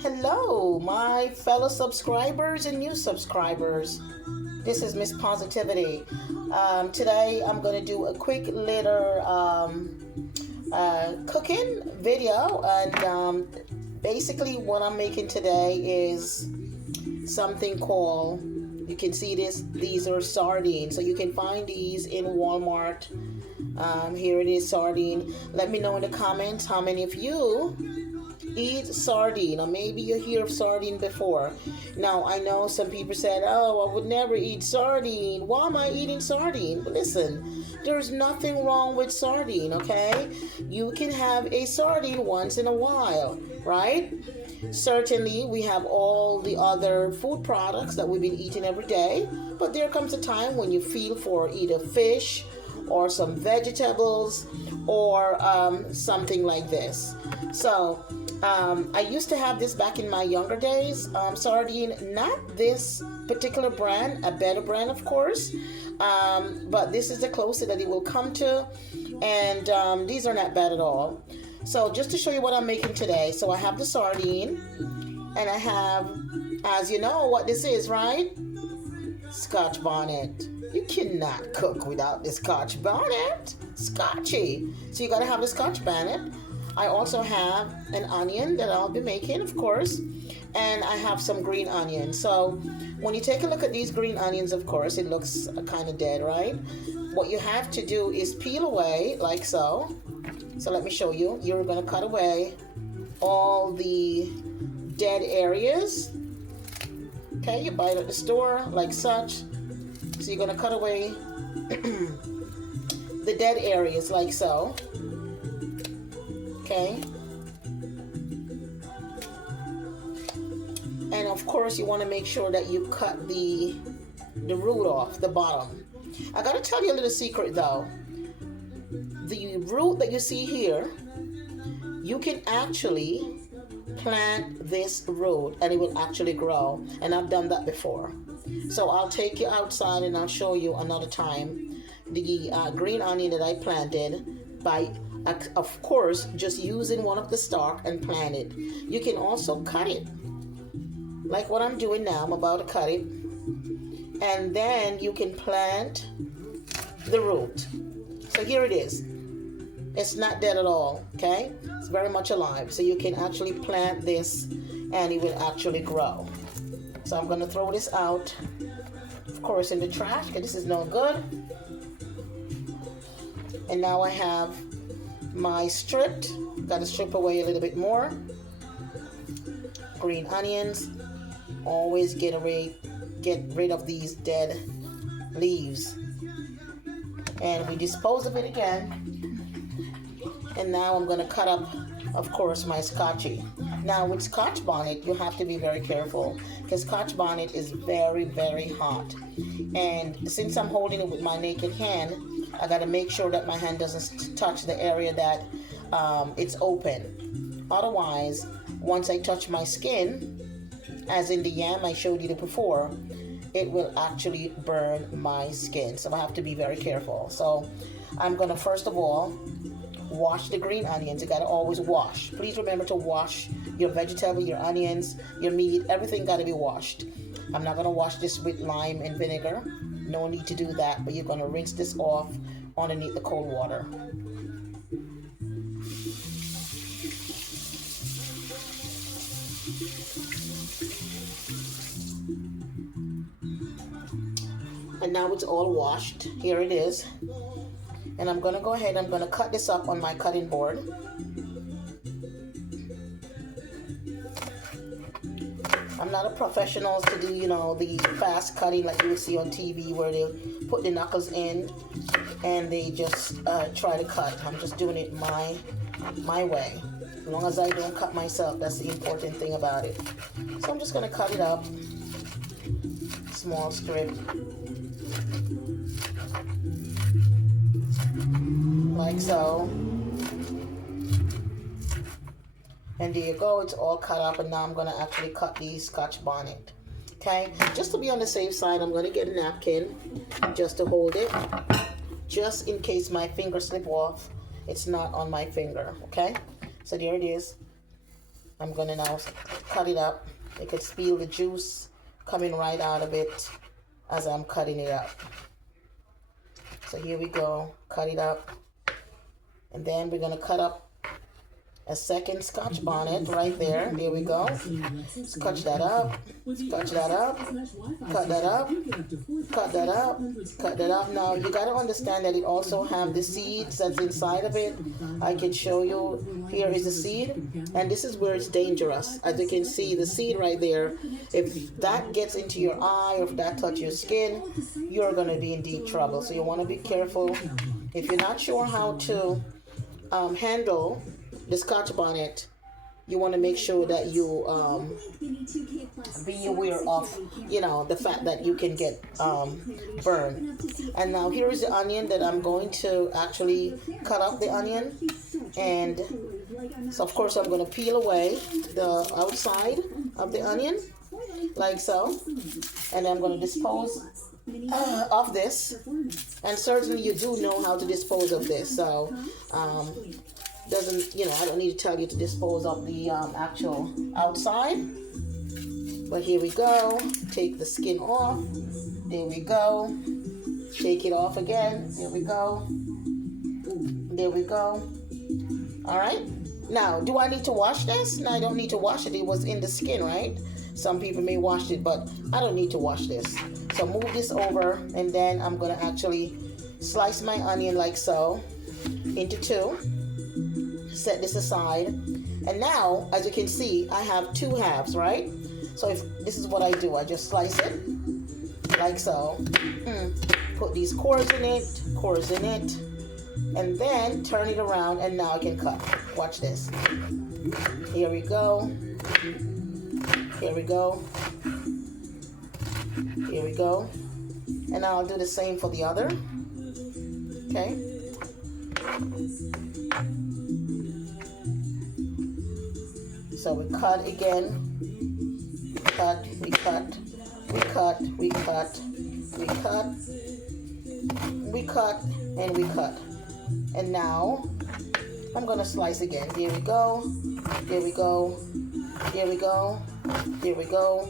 Hello, my fellow subscribers and new subscribers. This is Miss Positivity. Today I'm going to do a quick little cooking video, and basically what I'm making today is something called, you can see this, these are sardines. So you can find these in Walmart. Here it is, sardine. Let me know in the comments how many of you eat sardine, or maybe you hear of sardine before. Now I know some people said, oh, I would never eat sardine. Why am I eating sardine? But listen, there's nothing wrong with sardine, okay? You can have a sardine once in a while, right? Certainly we have all the other food products that we've been eating every day, but there comes a time when you feel for either fish or some vegetables or something like this. So I used to have this back in my younger days, sardine, not this particular brand, a better brand of course, but this is the closest that it will come to, and these are not bad at all. So just to show you what I'm making today, so I have the sardine, and I have, as you know what this is, right? Scotch bonnet. You cannot cook without the Scotch bonnet. Scotchy. So you gotta have the Scotch bonnet. I also have an onion that I'll be making, of course, and I have some green onions. So when you take a look at these green onions, of course, it looks kind of dead, right? What you have to do is peel away like so. So let me show you. You're gonna cut away all the dead areas. Okay, you buy it at the store like such. So you're gonna cut away the dead areas like so. Okay. And of course you want to make sure that you cut the root off, the bottom. I gotta tell you a little secret though. The root that you see here, you can actually plant this root and it will actually grow, and I've done that before. So I'll take you outside and I'll show you another time the green onion that I planted by, of course, just using one of the stalk and plant it. You can also cut it like what I'm doing now. I'm about to cut it, and then you can plant the root. So here it is. It's not dead at all, okay? It's very much alive. So you can actually plant this and it will actually grow. So I'm going to throw this out, of course, in the trash because this is no good. And now I have my stripped. Got to strip away a little bit more. Green onions. Always get rid of these dead leaves. And we dispose of it again. And now I'm going to cut up, of course, my scotchy. Now with Scotch bonnet, you have to be very careful because Scotch bonnet is very, very hot. And since I'm holding it with my naked hand, I got to make sure that my hand doesn't touch the area that it's open. Otherwise, once I touch my skin, as in the yam I showed you before, it will actually burn my skin. So I have to be very careful. So I'm going to first of all wash the green onions. You got to always wash. Please remember to wash your vegetable, your onions, your meat. Everything got to be washed. I'm not going to wash this with lime and vinegar. No need to do that, but you're going to rinse this off underneath the cold water. And now it's all washed. Here it is. And I'm going to go ahead, I'm going to cut this up on my cutting board. I'm not a professional to do, the fast cutting like you will see on TV where they put the knuckles in and they just try to cut. I'm just doing it my way. As long as I don't cut myself, that's the important thing about it. So I'm just going to cut it up. Small strip. Like so. And there you go, it's all cut up, and now I'm going to actually cut the Scotch bonnet. Okay, just to be on the safe side, I'm going to get a napkin just to hold it, just in case my fingers slip off it's not on my finger. Okay, so there it is. I'm gonna now cut it up. You could feel the juice coming right out of it as I'm cutting it up. So here we go, cut it up. And then we're gonna cut up a second Scotch bonnet right there. There we go. Scotch that up, scotch that up, cut that up, cut that up, cut that up. Now you gotta understand that it also have the seeds that's inside of it. I can show you. Here is the seed, and this is where it's dangerous. As you can see, the seed right there, if that gets into your eye or if that touches your skin, you're gonna be in deep trouble. So you wanna be careful. If you're not sure how to handle the Scotch bonnet, you want to make sure that you be aware of, you know, the fact that you can get burned. And now here is the onion that I'm going to actually cut up the onion. And so of course I'm going to peel away the outside of the onion like so. And I'm going to dispose of this. And certainly you do know how to dispose of this. So doesn't, you know, I don't need to tell you to dispose of the actual outside. But here we go. Take the skin off. There we go. Take it off again. There we go. There we go. All right. Now, do I need to wash this? No, I don't need to wash it. It was in the skin, right? Some people may wash it, but I don't need to wash this. So move this over, and then I'm going to actually slice my onion like so into two. Set this aside, and now as you can see I have two halves, right? So if this is what I do, I just slice it like so, put these cores in it, and then turn it around, and now I can cut. Watch this. Here we go, here we go, here we go, and I'll do the same for the other. Okay. So we cut again, we cut, we cut, we cut, we cut, we cut, we cut, and we cut. And now I'm gonna slice again. There we go, there we go, there we go, there we go,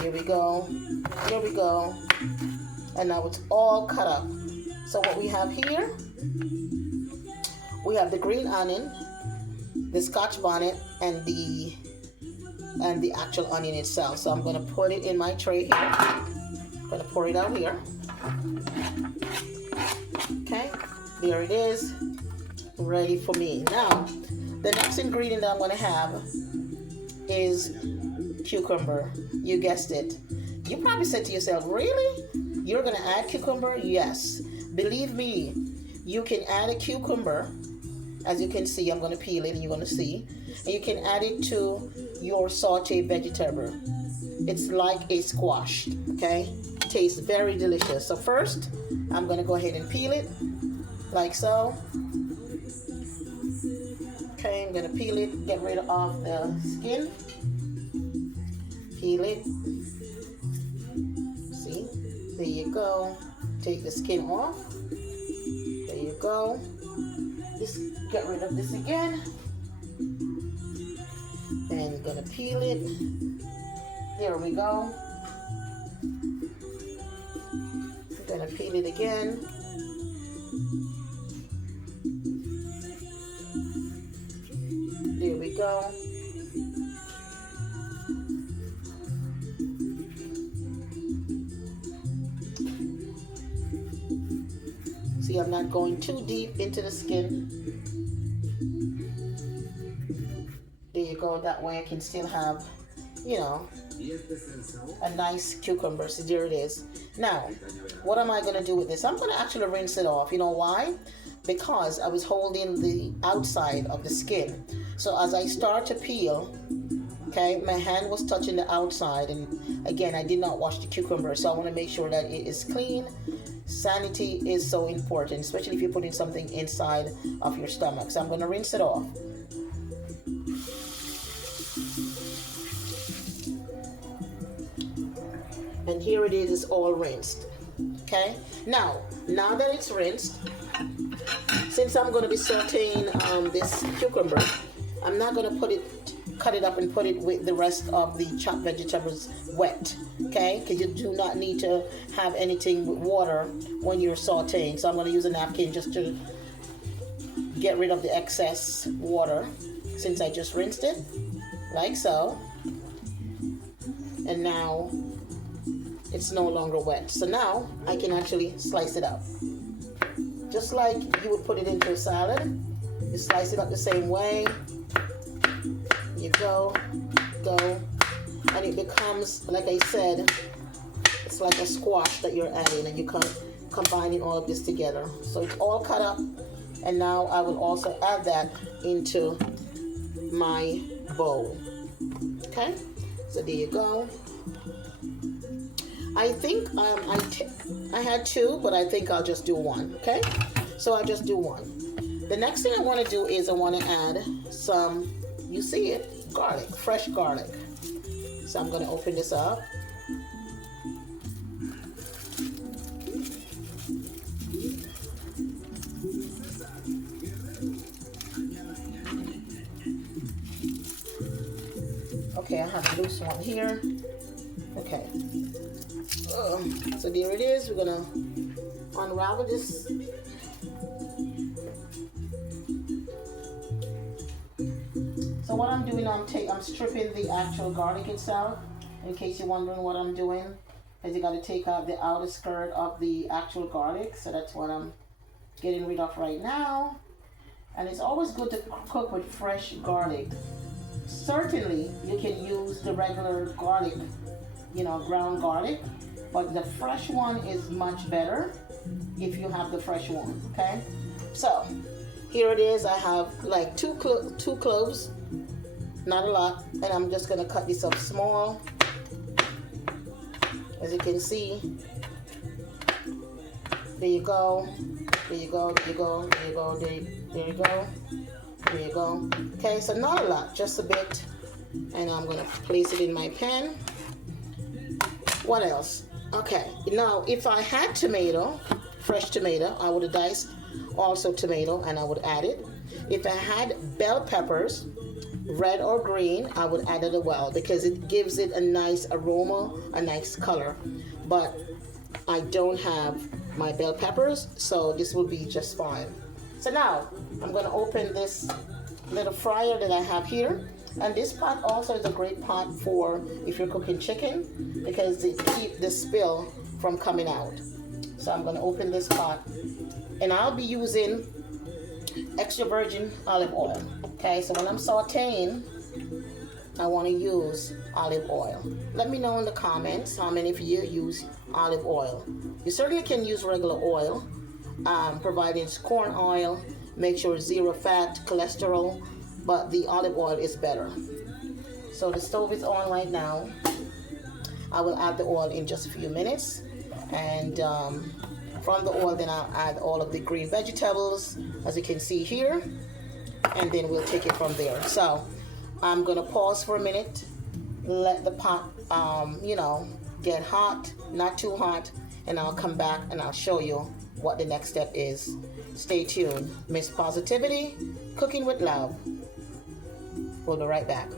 there we go, there we go. And now it's all cut up. So what we have here, we have the green onion, the Scotch bonnet, and the actual onion itself. So I'm going to put it in my tray here. I'm going to pour it out here. Okay, there it is, ready for me. Now, the next ingredient that I'm going to have is cucumber. You guessed it. You probably said to yourself, really? You're going to add cucumber? Yes. Believe me, you can add a cucumber. As you can see, I'm going to peel it and you're going to see. And you can add it to your sauteed vegetable. It's like a squash, okay? Tastes very delicious. So first, I'm going to go ahead and peel it, like so. Okay, I'm going to peel it, get rid of the skin. Peel it. See? There you go. Take the skin off. There you go. Just get rid of this again, and gonna peel it. There we go. I'm gonna peel it again. There we go. See, I'm not going too deep into the skin. There you go. That way I can still have, you know, a nice cucumber. So there it is. Now, what am I going to do with this? I'm going to actually rinse it off. You know why? Because I was holding the outside of the skin. So as I start to peel, okay, my hand was touching the outside. And again, I did not wash the cucumber. So I want to make sure that it is clean. Sanity is so important, especially if you're putting something inside of your stomach. So I'm going to rinse it off. And here it is, it's all rinsed. Okay, now that it's rinsed, since I'm going to be sauteing this cucumber, I'm not going to cut it up and put it with the rest of the chopped vegetables wet, okay? Because you do not need to have anything with water when you're sauteing. So I'm going to use a napkin just to get rid of the excess water, since I just rinsed it, like so. And now it's no longer wet. So now I can actually slice it up. Just like you would put it into a salad. You slice it up the same way. You go, and it becomes, like I said, it's like a squash that you're adding, and you combining all of this together. So it's all cut up, and now I will also add that into my bowl. Okay, so there you go. I think I had two, but I think I'll just do one. Okay, so I'll just do one. The next thing I want to do is I want to add some, you see it, garlic, fresh garlic. So I'm going to open this up. Okay, I have a loose one here. Okay. So there it is. We're going to unravel this. So what I'm doing, I'm stripping the actual garlic itself, in case you're wondering what I'm doing, because you got to take out the outer skirt of the actual garlic. So that's what I'm getting rid of right now. And it's always good to cook with fresh garlic. Certainly, you can use the regular garlic, ground garlic, but the fresh one is much better if you have the fresh one, okay? So, here it is. I have like two cloves, not a lot, and I'm just gonna cut this up small. As you can see, there you go, there you go, there you go, there you go, there you go, there you go. Okay, so not a lot, just a bit, and I'm gonna place it in my pan. What else? Okay, now if I had tomato, fresh tomato, I would have diced also tomato and I would add it. If I had bell peppers, red or green, I would add it as well, because it gives it a nice aroma, a nice color. But I don't have my bell peppers, so this will be just fine. So now I'm going to open this little fryer that I have here. And this pot also is a great pot for if you're cooking chicken, because it keeps the spill from coming out. So I'm going to open this pot, and I'll be using extra virgin olive oil. Okay, so when I'm sauteing, I want to use olive oil. Let me know in the comments how many of you use olive oil. You certainly can use regular oil, provided it's corn oil. Make sure it's zero fat, cholesterol, but the olive oil is better. So the stove is on right now. I will add the oil in just a few minutes, and from the oil then I'll add all of the green vegetables, as you can see here, and then we'll take it from there. So I'm gonna pause for a minute, let the pot get hot, not too hot, and I'll come back and I'll show you what the next step is. Stay tuned. Miss Positivity, Cooking with Love. We'll be right back.